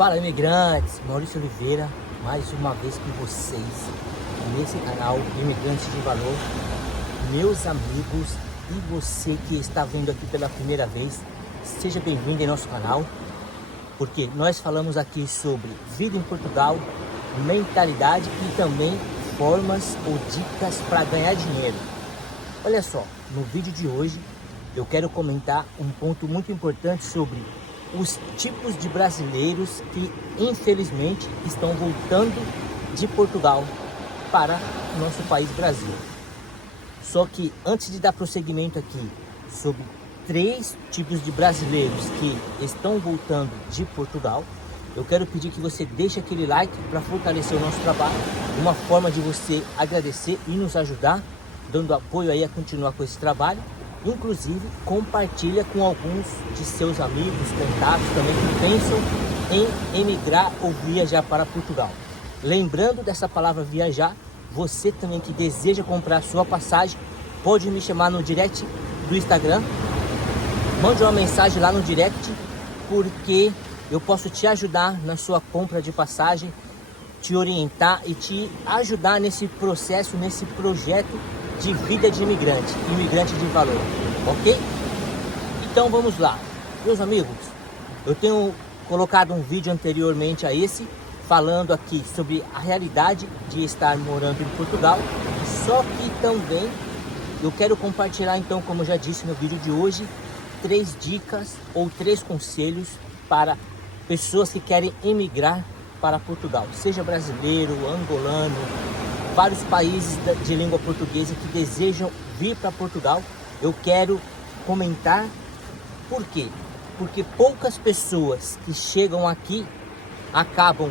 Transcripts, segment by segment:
Fala, imigrantes, Maurício Oliveira, mais uma vez com vocês nesse canal Imigrantes de Valor. Meus amigos e você que está vindo aqui pela primeira vez, seja bem-vindo em nosso canal, porque nós falamos aqui sobre vida em Portugal, mentalidade e também formas ou dicas para ganhar dinheiro. Olha só, no vídeo de hoje eu quero comentar um ponto muito importante sobre os tipos de brasileiros que infelizmente estão voltando de Portugal para o nosso país Brasil. Só que antes de dar prosseguimento aqui sobre 3 tipos de brasileiros que estão voltando de Portugal, eu quero pedir que você deixe aquele like para fortalecer o nosso trabalho, uma forma de você agradecer e nos ajudar, dando apoio aí a continuar com esse trabalho. Inclusive, compartilha com alguns de seus amigos, contatos também que pensam em emigrar ou viajar para Portugal. Lembrando dessa palavra viajar, você também que deseja comprar sua passagem, pode me chamar no direct do Instagram. Mande uma mensagem lá no direct, porque eu posso te ajudar na sua compra de passagem, te orientar e te ajudar nesse processo, nesse projeto de vida de imigrante, imigrante de valor, ok? Então vamos lá, meus amigos, eu tenho colocado um vídeo anteriormente a esse, falando aqui sobre a realidade de estar morando em Portugal, só que também eu quero compartilhar então, como eu já disse no vídeo de hoje, 3 dicas ou 3 conselhos para pessoas que querem emigrar para Portugal, seja brasileiro, angolano, vários países de língua portuguesa que desejam vir para Portugal. Eu quero comentar por quê? Porque poucas pessoas que chegam aqui acabam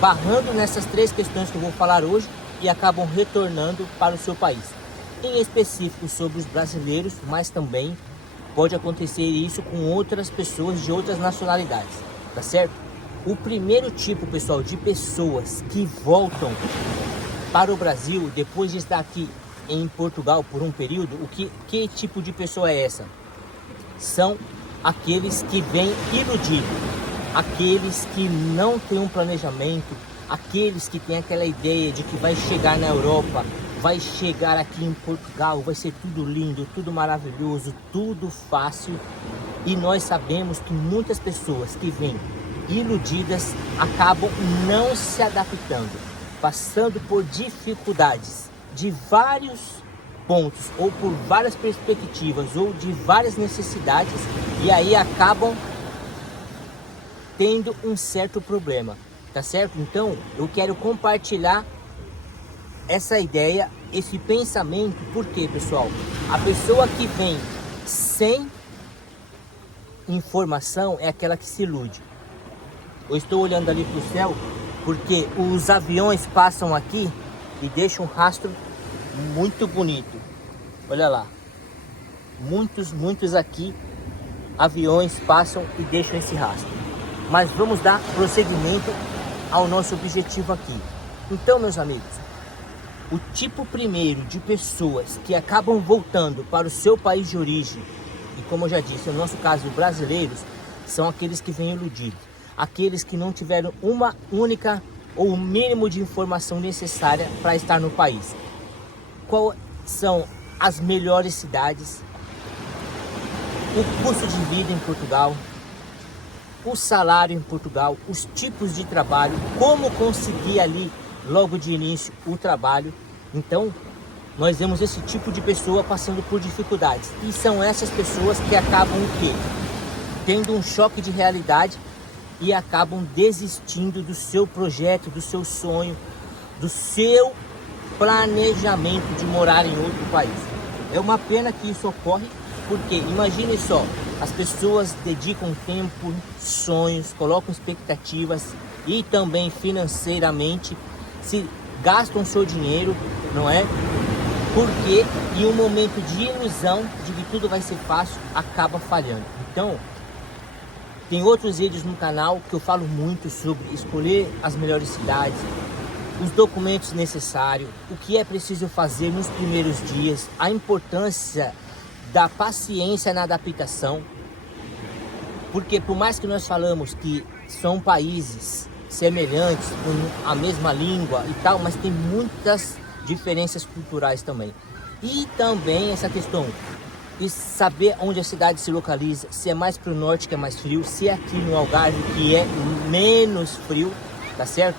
barrando nessas 3 questões que eu vou falar hoje e acabam retornando para o seu país. Em específico sobre os brasileiros, mas também pode acontecer isso com outras pessoas de outras nacionalidades, tá certo? O primeiro tipo, pessoal, de pessoas que voltam para o Brasil depois de estar aqui em Portugal por um período, que tipo de pessoa é essa? São aqueles que vêm iludidos, aqueles que não têm um planejamento, aqueles que têm aquela ideia de que vai chegar na Europa, vai chegar aqui em Portugal, vai ser tudo lindo, tudo maravilhoso, tudo fácil. E nós sabemos que muitas pessoas que vêm iludidas acabam não se adaptando, passando por dificuldades de vários pontos, ou por várias perspectivas, ou de várias necessidades, e aí acabam tendo um certo problema, tá certo? Então, eu quero compartilhar essa ideia, esse pensamento, porque, pessoal, a pessoa que vem sem informação é aquela que se ilude. Eu estou olhando ali para o céu, porque os aviões passam aqui e deixam um rastro muito bonito. Olha lá, muitos aqui aviões passam e deixam esse rastro. Mas vamos dar prosseguimento ao nosso objetivo aqui. Então, meus amigos, o tipo primeiro de pessoas que acabam voltando para o seu país de origem, e como eu já disse, no nosso caso brasileiros, são aqueles que vêm iludidos, aqueles que não tiveram uma única ou o mínimo de informação necessária para estar no país. Quais são as melhores cidades, o custo de vida em Portugal, o salário em Portugal, os tipos de trabalho, como conseguir ali logo de início o trabalho. Então nós vemos esse tipo de pessoa passando por dificuldades, e são essas pessoas que acabam o quê? Tendo um choque de realidade e acabam desistindo do seu projeto, do seu sonho, do seu planejamento de morar em outro país. É uma pena que isso ocorre, porque imagine só, as pessoas dedicam tempo, sonhos, colocam expectativas e também financeiramente se gastam seu dinheiro, não é? Porque em um momento de ilusão de que tudo vai ser fácil, acaba falhando. Então, tem outros vídeos no canal que eu falo muito sobre escolher as melhores cidades, os documentos necessários, o que é preciso fazer nos primeiros dias, a importância da paciência na adaptação, porque por mais que nós falamos que são países semelhantes, com a mesma língua e tal, mas tem muitas diferenças culturais também. E também essa questão de saber onde a cidade se localiza, se é mais para o norte que é mais frio, se é aqui no Algarve que é menos frio, tá certo?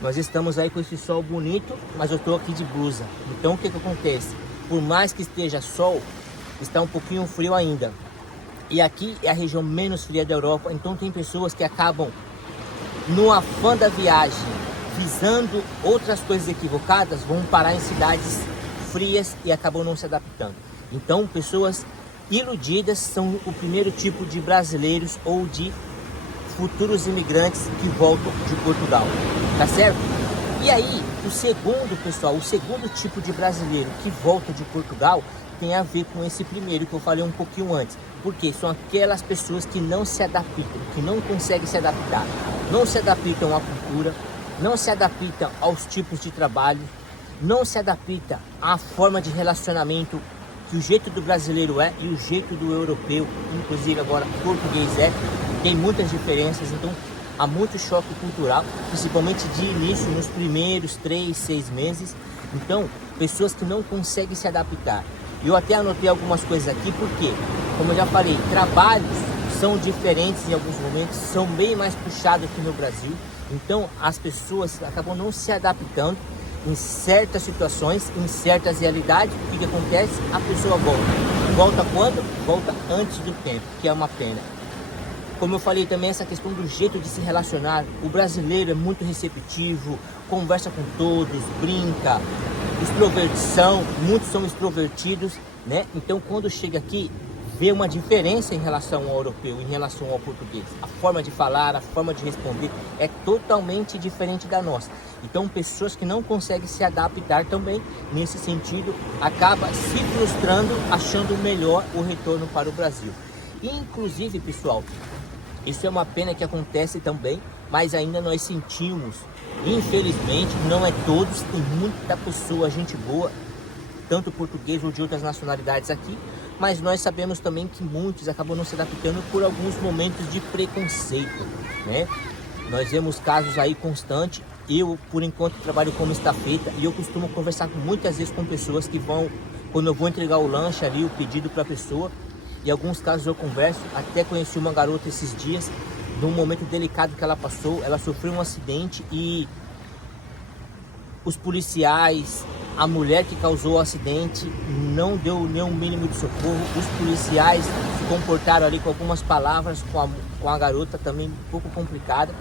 Nós estamos aí com esse sol bonito, mas eu estou aqui de blusa. Então o que acontece? Por mais que esteja sol, está um pouquinho frio ainda. E aqui é a região menos fria da Europa, então tem pessoas que acabam, no afã da viagem, visando outras coisas equivocadas, vão parar em cidades frias e acabam não se adaptando. Então, pessoas iludidas são o primeiro tipo de brasileiros ou de futuros imigrantes que voltam de Portugal, tá certo? E aí, o segundo, pessoal, o segundo tipo de brasileiro que volta de Portugal tem a ver com esse primeiro que eu falei um pouquinho antes. Porque são aquelas pessoas que não se adaptam, que não conseguem se adaptar, não se adaptam à cultura, não se adaptam aos tipos de trabalho, não se adaptam à forma de relacionamento que o jeito do brasileiro é e o jeito do europeu, inclusive agora português tem muitas diferenças, então há muito choque cultural, principalmente de início, nos primeiros 3, 6 meses. Então, pessoas que não conseguem se adaptar. Eu até anotei algumas coisas aqui, porque, como eu já falei, trabalhos são diferentes em alguns momentos, são bem mais puxados aqui no Brasil. Então, as pessoas acabam não se adaptando em certas situações, em certas realidades. O que acontece? A pessoa volta. Volta quando? Volta antes do tempo, que é uma pena. Como eu falei também, essa questão do jeito de se relacionar. O brasileiro é muito receptivo, conversa com todos, brinca, extroversão, muitos são extrovertidos, né? Então, quando chega aqui, vê uma diferença em relação ao europeu, em relação ao português. A forma de falar, a forma de responder é totalmente diferente da nossa. Então, pessoas que não conseguem se adaptar também, nesse sentido, acaba se frustrando, achando melhor o retorno para o Brasil. Inclusive, pessoal, isso é uma pena que acontece também, mas ainda nós sentimos, infelizmente, não é todos, tem muita pessoa, gente boa, tanto português ou de outras nacionalidades aqui, mas nós sabemos também que muitos acabam não se adaptando por alguns momentos de preconceito, né? Nós vemos casos aí constantes. Eu, por enquanto, trabalho como estafeta e eu costumo conversar muitas vezes com pessoas que vão, quando eu vou entregar o lanche ali, o pedido para a pessoa, em alguns casos eu converso. Até conheci uma garota esses dias, num momento delicado que ela passou. Ela sofreu um acidente e os policiais, a mulher que causou o acidente, não deu nenhum mínimo de socorro. Os policiais se comportaram ali com algumas palavras com a garota, também um pouco complicada.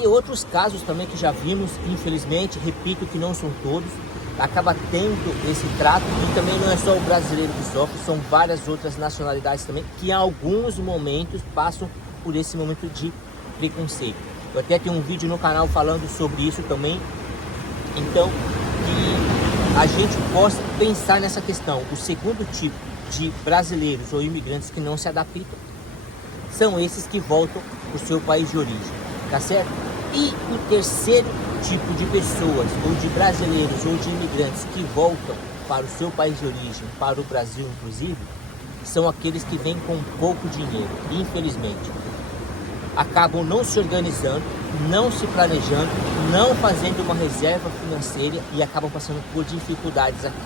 E outros casos também que já vimos, infelizmente, repito que não são todos, acaba tendo esse trato. E também não é só o brasileiro que sofre, são várias outras nacionalidades também que em alguns momentos passam por esse momento de preconceito. Eu até tenho um vídeo no canal falando sobre isso também. Então, que a gente possa pensar nessa questão. O segundo tipo de brasileiros ou imigrantes que não se adaptam são esses que voltam para o seu país de origem, tá certo? E o terceiro tipo de pessoas, ou de brasileiros ou de imigrantes que voltam para o seu país de origem, para o Brasil inclusive, são aqueles que vêm com pouco dinheiro, infelizmente. Acabam não se organizando, não se planejando, não fazendo uma reserva financeira e acabam passando por dificuldades aqui.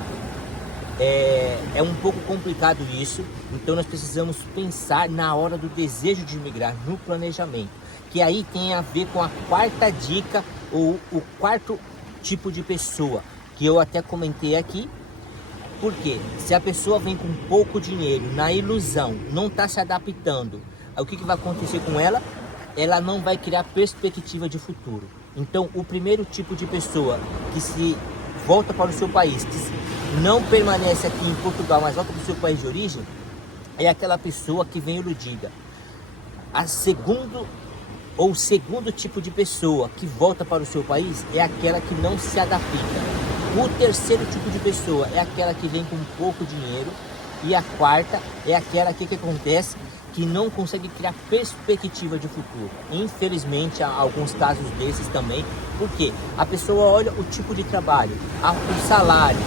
É um pouco complicado isso, então nós precisamos pensar na hora do desejo de imigrar, no planejamento, que aí tem a ver com a quarta dica ou o quarto tipo de pessoa, que eu até comentei aqui. Porque se a pessoa vem com pouco dinheiro, na ilusão, não está se adaptando, o que vai acontecer com ela? Ela não vai criar perspectiva de futuro. Então, o primeiro tipo de pessoa que se volta para o seu país, que não permanece aqui em Portugal, mas volta para o seu país de origem, é aquela pessoa que vem iludida. O segundo tipo de pessoa que volta para o seu país é aquela que não se adapta. O terceiro tipo de pessoa é aquela que vem com pouco dinheiro. E a quarta é aquela que acontece, que não consegue criar perspectiva de futuro. Infelizmente, há alguns casos desses também, porque a pessoa olha o tipo de trabalho, o salário,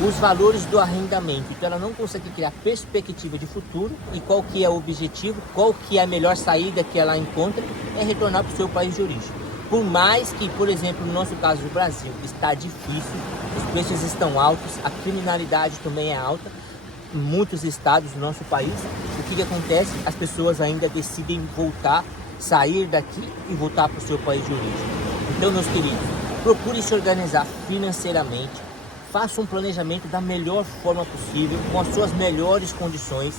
os valores do arrendamento. Então ela não consegue criar perspectiva de futuro e qual que é o objetivo, qual que é a melhor saída que ela encontra, é retornar para o seu país de origem. Por mais que, por exemplo, no nosso caso do Brasil, está difícil, os preços estão altos, a criminalidade também é alta, em muitos estados do nosso país, o que acontece? As pessoas ainda decidem voltar, sair daqui e voltar para o seu país de origem. Então, meus queridos, procure se organizar financeiramente, faça um planejamento da melhor forma possível, com as suas melhores condições,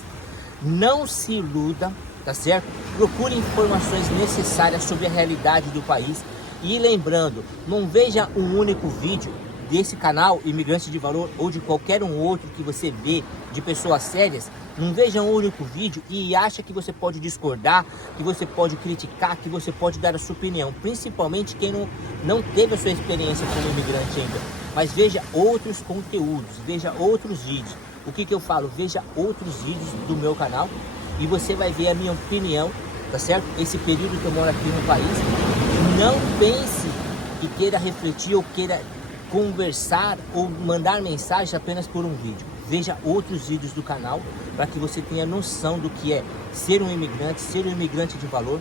não se iluda, tá certo? Procure informações necessárias sobre a realidade do país e lembrando, não veja um único vídeo desse canal Imigrante de Valor ou de qualquer um outro que você vê de pessoas sérias. Não veja um único vídeo e acha que você pode discordar, que você pode criticar, que você pode dar a sua opinião, principalmente quem não teve a sua experiência como imigrante ainda. Mas veja outros conteúdos, veja outros vídeos. O que eu falo? Veja outros vídeos do meu canal e você vai ver a minha opinião, tá certo? Esse período que eu moro aqui no país, não pense que queira refletir ou queira conversar ou mandar mensagem apenas por um vídeo. Veja outros vídeos do canal para que você tenha noção do que é ser um imigrante de valor,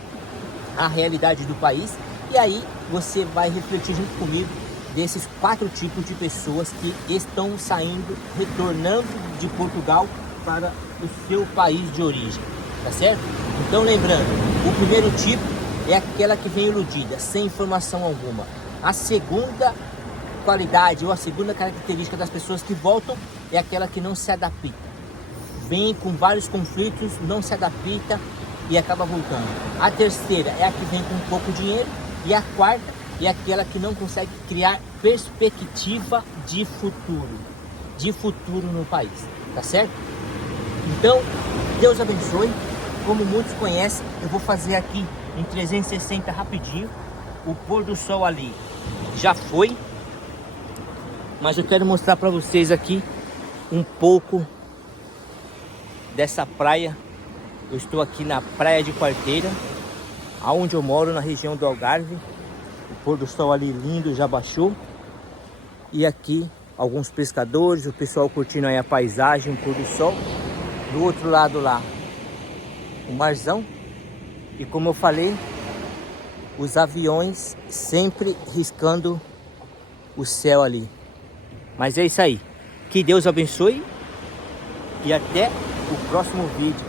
a realidade do país, e aí você vai refletir junto comigo desses 4 tipos de pessoas que estão saindo, retornando de Portugal para o seu país de origem, tá certo? Então lembrando, o primeiro tipo é aquela que vem iludida, sem informação alguma. A segunda qualidade ou a segunda característica das pessoas que voltam é aquela que não se adapta, vem com vários conflitos, não se adapta e acaba voltando. A terceira é a que vem com pouco dinheiro e a quarta é aquela que não consegue criar perspectiva de futuro no país, tá certo? Então, Deus abençoe. Como muitos conhecem, eu vou fazer aqui em 360 rapidinho. O pôr do sol ali já foi, mas eu quero mostrar para vocês aqui um pouco dessa praia. Eu estou aqui na praia de Quarteira, aonde eu moro, na região do Algarve. O pôr do sol ali lindo, já baixou. E aqui alguns pescadores, o pessoal curtindo aí a paisagem, o pôr do sol. Do outro lado lá, o marzão. E como eu falei, os aviões sempre riscando o céu ali. Mas é isso aí. Que Deus abençoe e até o próximo vídeo.